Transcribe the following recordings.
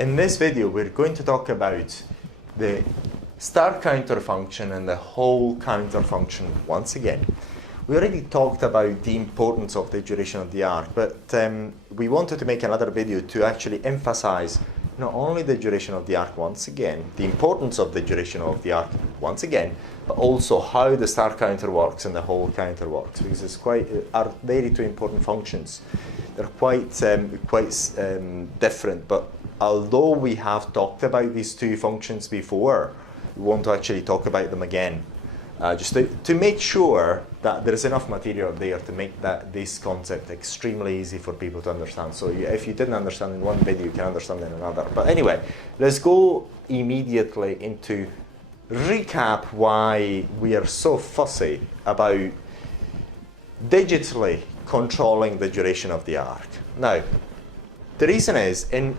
in this video, we're going to talk about the start counter function and the hold counter function once again. We already talked about the importance of the duration of the arc, but we wanted to make another video to actually emphasize not only the duration of the arc once again, the importance of the duration of the arc once again, but also how the start counter works and the hold counter works, because it's are very two important functions. They're quite different, but although we have talked about these two functions before, we want to actually talk about them again, just to make sure that there is enough material there to make this concept extremely easy for people to understand. So if you didn't understand in one video, you can understand in another. But anyway, let's go immediately into recap why we are so fussy about digitally controlling the duration of the arc. Now, the reason is, in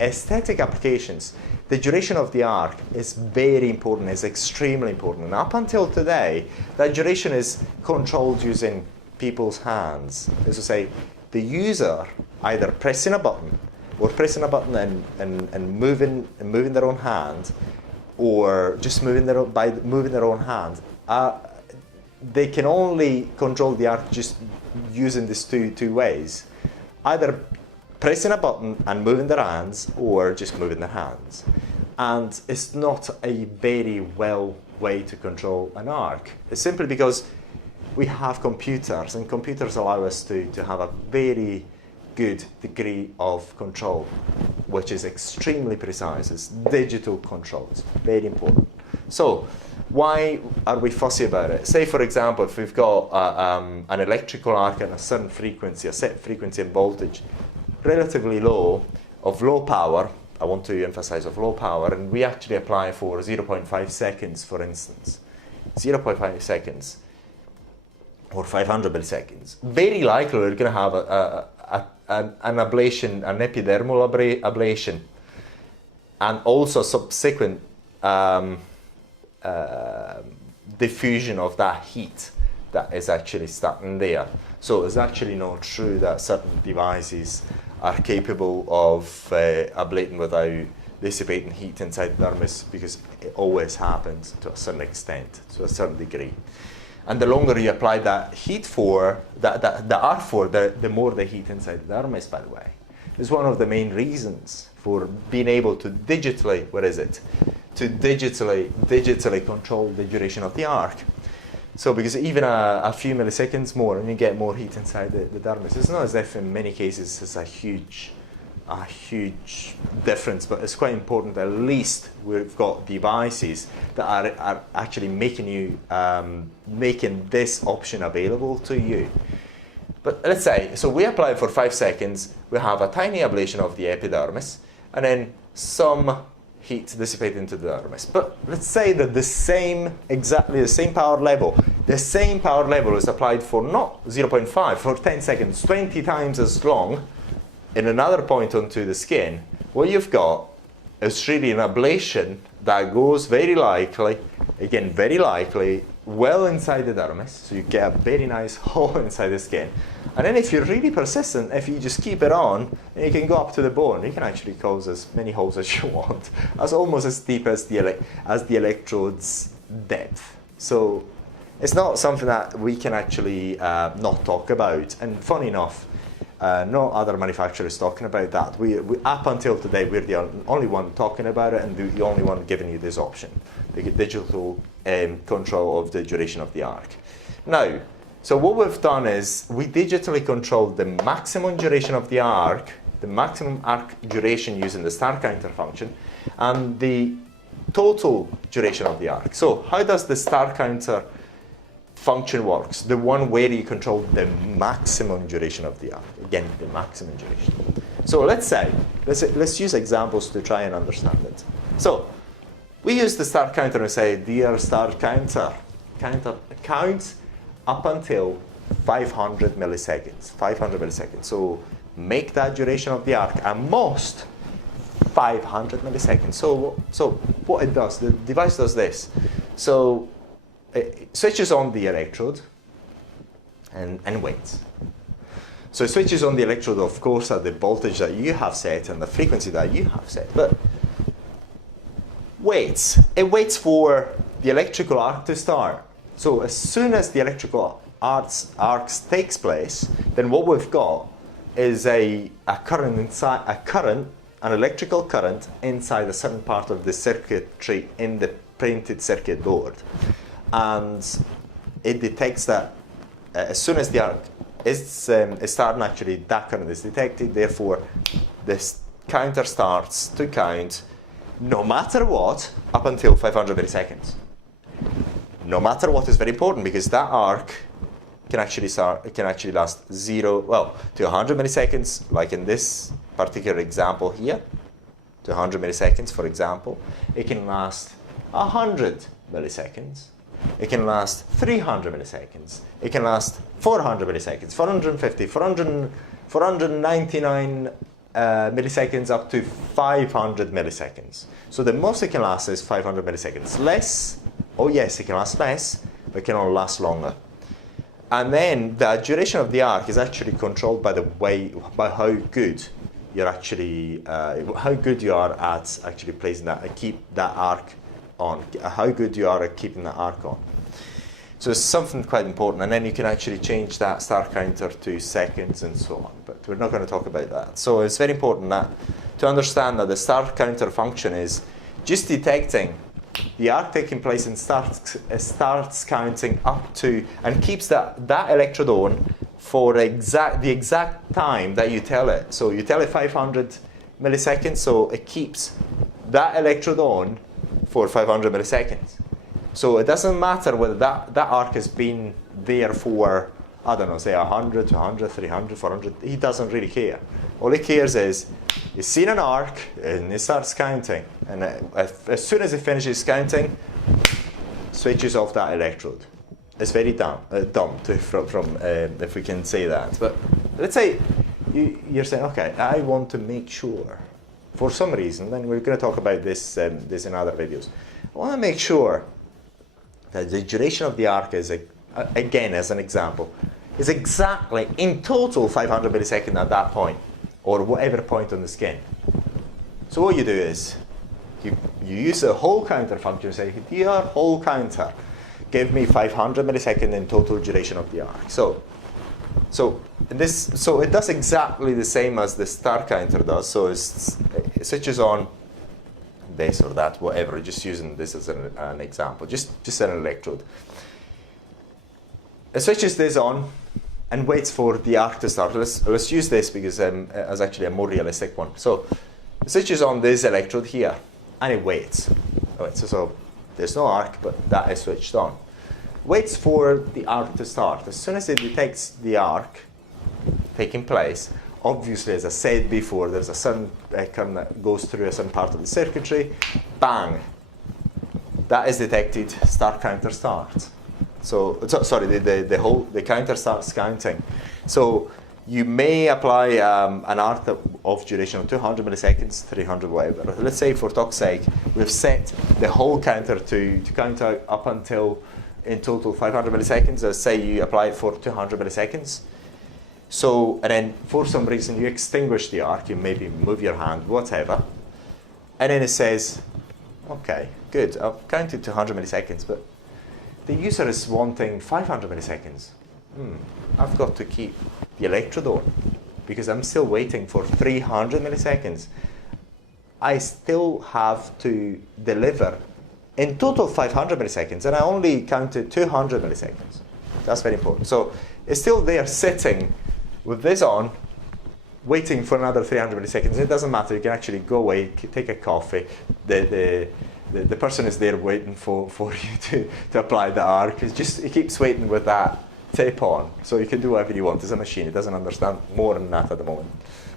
aesthetic applications, the duration of the arc is very important, is extremely important. And up until today, that duration is controlled using people's hands. As I say, the user either pressing a button and moving their own hand, or just moving their own hand. They can only control the arc just using these two ways, either pressing a button and moving their hands, or just moving their hands. And it's not a very well way to control an arc. It's simply because we have computers, and computers allow us to have a very good degree of control, which is extremely precise. It's digital control. It's very important. So why are we fussy about it? Say, for example, if we've got an electrical arc at a certain frequency, a set frequency and voltage, relatively low, of low power, I want to emphasize of low power, and we actually apply for 0.5 seconds, for instance. 0.5 seconds or 500 milliseconds. Very likely we're going to have an ablation, an epidermal ablation, and also subsequent diffusion of that heat that is actually starting there. So it's actually not true that certain devices are capable of ablating without dissipating heat inside the dermis, because it always happens to a certain extent, to a certain degree. And the longer you apply that heat for, the arc for, the more the heat inside the dermis, by the way. It's one of the main reasons for being able to digitally, to digitally control the duration of the arc. So because even a few milliseconds more and you get more heat inside the dermis, it's not as if in many cases it's a huge difference, but it's quite important. At least we've got devices that are actually making this option available to you. But let's say, so we apply for 5 seconds, we have a tiny ablation of the epidermis, and then some heat dissipated into the dermis. But let's say that exactly the same power level is applied for not 0.5, for 10 seconds, 20 times as long, in another point onto the skin. What you've got is really an ablation that goes very likely, well inside the dermis, so you get a very nice hole inside the skin. And then if you're really persistent, if you just keep it on, you can go up to the bone. You can actually cause as many holes as you want, almost as deep as the electrode's depth. So it's not something that we can actually not talk about. And funny enough, no other manufacturer is talking about that. We up until today, we're the only one talking about it, and the only one giving you this option, the digital control of the duration of the arc. Now, so what we've done is we digitally control the maximum duration of the arc, the maximum arc duration using the start counter function, and the total duration of the arc. So how does the start counter function works? The one where you control the maximum duration of the arc. Again, the maximum duration. So let's use examples to try and understand it. So we use the start counter and say, dear start counter, count up until 500 milliseconds. 500 milliseconds. So make that duration of the arc at most 500 milliseconds. So what it does, the device does this. So it switches on the electrode and waits. So it switches on the electrode, of course, at the voltage that you have set and the frequency that you have set, but waits. It waits for the electrical arc to start. So as soon as the electrical arcs takes place, then what we've got is a current inside, an electrical current inside a certain part of the circuitry in the printed circuit board. And it detects that as soon as the arc is starting, actually that current is detected, therefore this counter starts to count no matter what up until 500 milliseconds. No matter what is very important, because that arc can actually last to 100 milliseconds, like in this particular example here, to 100 milliseconds, for example. It can last 100 milliseconds. It can last 300 milliseconds. It can last 400 milliseconds, 450, 499 milliseconds up to 500 milliseconds. So the most it can last is 500 milliseconds. Less, oh yes, it can last less, but it can only last longer. And then the duration of the arc is actually controlled by how good you're actually, how good you are at actually placing that, keep that arc on, how good you are at keeping the arc on. So it's something quite important, and then you can actually change that start counter to seconds and so on, but we're not going to talk about that. So it's very important that to understand that the start counter function is just detecting the arc taking place and starts counting up to, and keeps that electrode on for the exact time that you tell it. So you tell it 500 milliseconds, so it keeps that electrode on for 500 milliseconds. So it doesn't matter whether that arc has been there for, I don't know, say 100, 200, 300, 400. He doesn't really care. All he cares is he's seen an arc and he starts counting. And as soon as he finishes counting, switches off that electrode. It's very dumb if we can say that. But let's say you're saying, okay, I want to make sure, for some reason, then we're going to talk about this in other videos. I want to make sure that the duration of the arc is, again, as an example, is exactly in total 500 milliseconds at that point, or whatever point on the skin. So what you do is, you use the whole counter function, say, dear whole counter, give me 500 milliseconds in total duration of the arc. So it does exactly the same as the start counter does. So it switches on this or that, whatever, just using this as an example, just an electrode. It switches this on and waits for the arc to start. Let's use this because it's actually a more realistic one. So it switches on this electrode here and it waits. So there's no arc, but that is switched on. Waits for the arc to start. As soon as it detects the arc taking place, obviously, as I said before, there's a certain current that goes through a certain part of the circuitry. Bang! That is detected. Start counter starts. The counter starts counting. So you may apply an arc of duration of 200 milliseconds, 300, whatever. Let's say, for talk's sake, we've set the whole counter to count out up until in total 500 milliseconds. Let's say you apply it for 200 milliseconds. So, and then for some reason you extinguish the arc, you maybe move your hand, whatever. And then it says, okay, good, I've counted to 100 milliseconds, but the user is wanting 500 milliseconds. I've got to keep the electrode on because I'm still waiting for 300 milliseconds. I still have to deliver in total 500 milliseconds, and I only counted 200 milliseconds. That's very important. So it's still there sitting with this on, waiting for another 300 milliseconds. It doesn't matter. You can actually go away, take a coffee. The person is there waiting for you to apply the arc. It keeps waiting with that tape on. So you can do whatever you want. It's a machine. It doesn't understand more than that at the moment.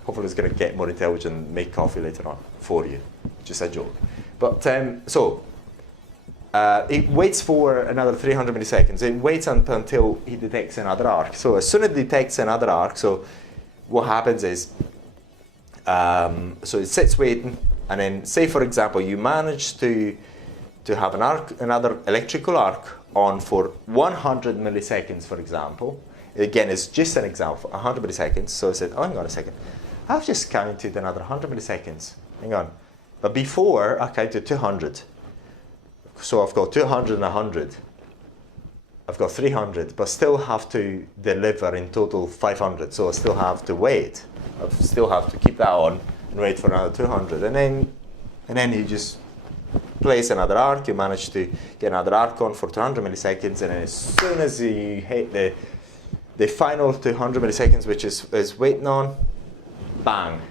Hopefully it's going to get more intelligent and make coffee later on for you. Just a joke. But it waits for another 300 milliseconds. It waits until he detects another arc. So as soon as it detects another arc, so what happens is, so it sits waiting, and then say, for example, you manage to have another electrical arc on for 100 milliseconds, for example, Again, it's just an example, 100 milliseconds. So I said, oh, hang on a second. I've just counted another 100 milliseconds. Hang on. But before, I counted 200. So I've got 200 and 100. I've got 300, but still have to deliver in total 500. So I still have to wait. I still have to keep that on and wait for another 200. And then you just place another arc. You manage to get another arc on for 200 milliseconds. And then as soon as you hit the final 200 milliseconds, which is waiting on, bang,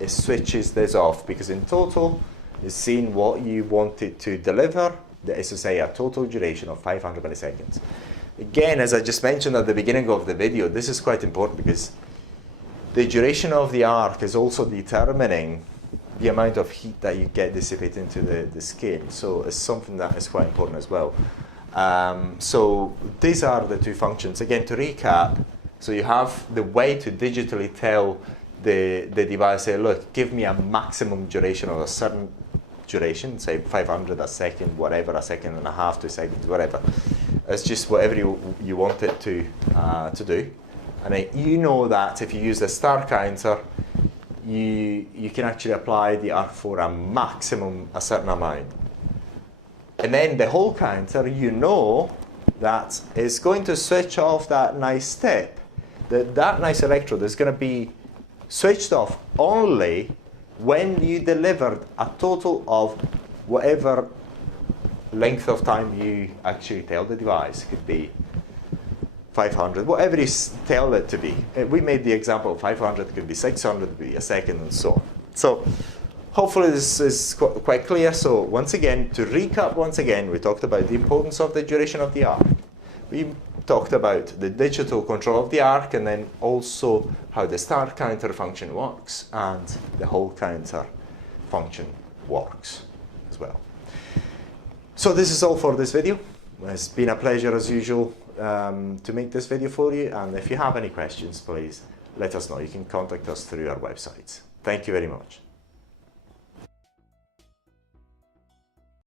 it switches this off, because in total, it's seen what you want it to deliver. That is to say, a total duration of 500 milliseconds. Again, as I just mentioned at the beginning of the video, this is quite important because the duration of the arc is also determining the amount of heat that you get dissipated into the skin. So it's something that is quite important as well. So these are the two functions. Again, to recap, so you have the way to digitally tell the device, say, look, give me a maximum duration of a certain duration, say 500 a second, whatever, a second and a half, 2 seconds, whatever. It's just whatever you want it to do. And then you know that if you use the star counter, you can actually apply the arc for a maximum, a certain amount. And then the hole counter, you know that is going to switch off that nice step. That nice electrode is going to be switched off only when you delivered a total of whatever length of time you actually tell the device. It could be 500, whatever you tell it to be. We made the example of 500, it could be 600, it could be a second, and so on. So hopefully this is quite clear. So once again, to recap once again, we talked about the importance of the duration of the arc. We talked about the digital control of the arc, and then also how the star counter function works and the hole counter function works as well. So this is all for this video. It's been a pleasure as usual to make this video for you, and if you have any questions, please let us know. You can contact us through our website. Thank you very much.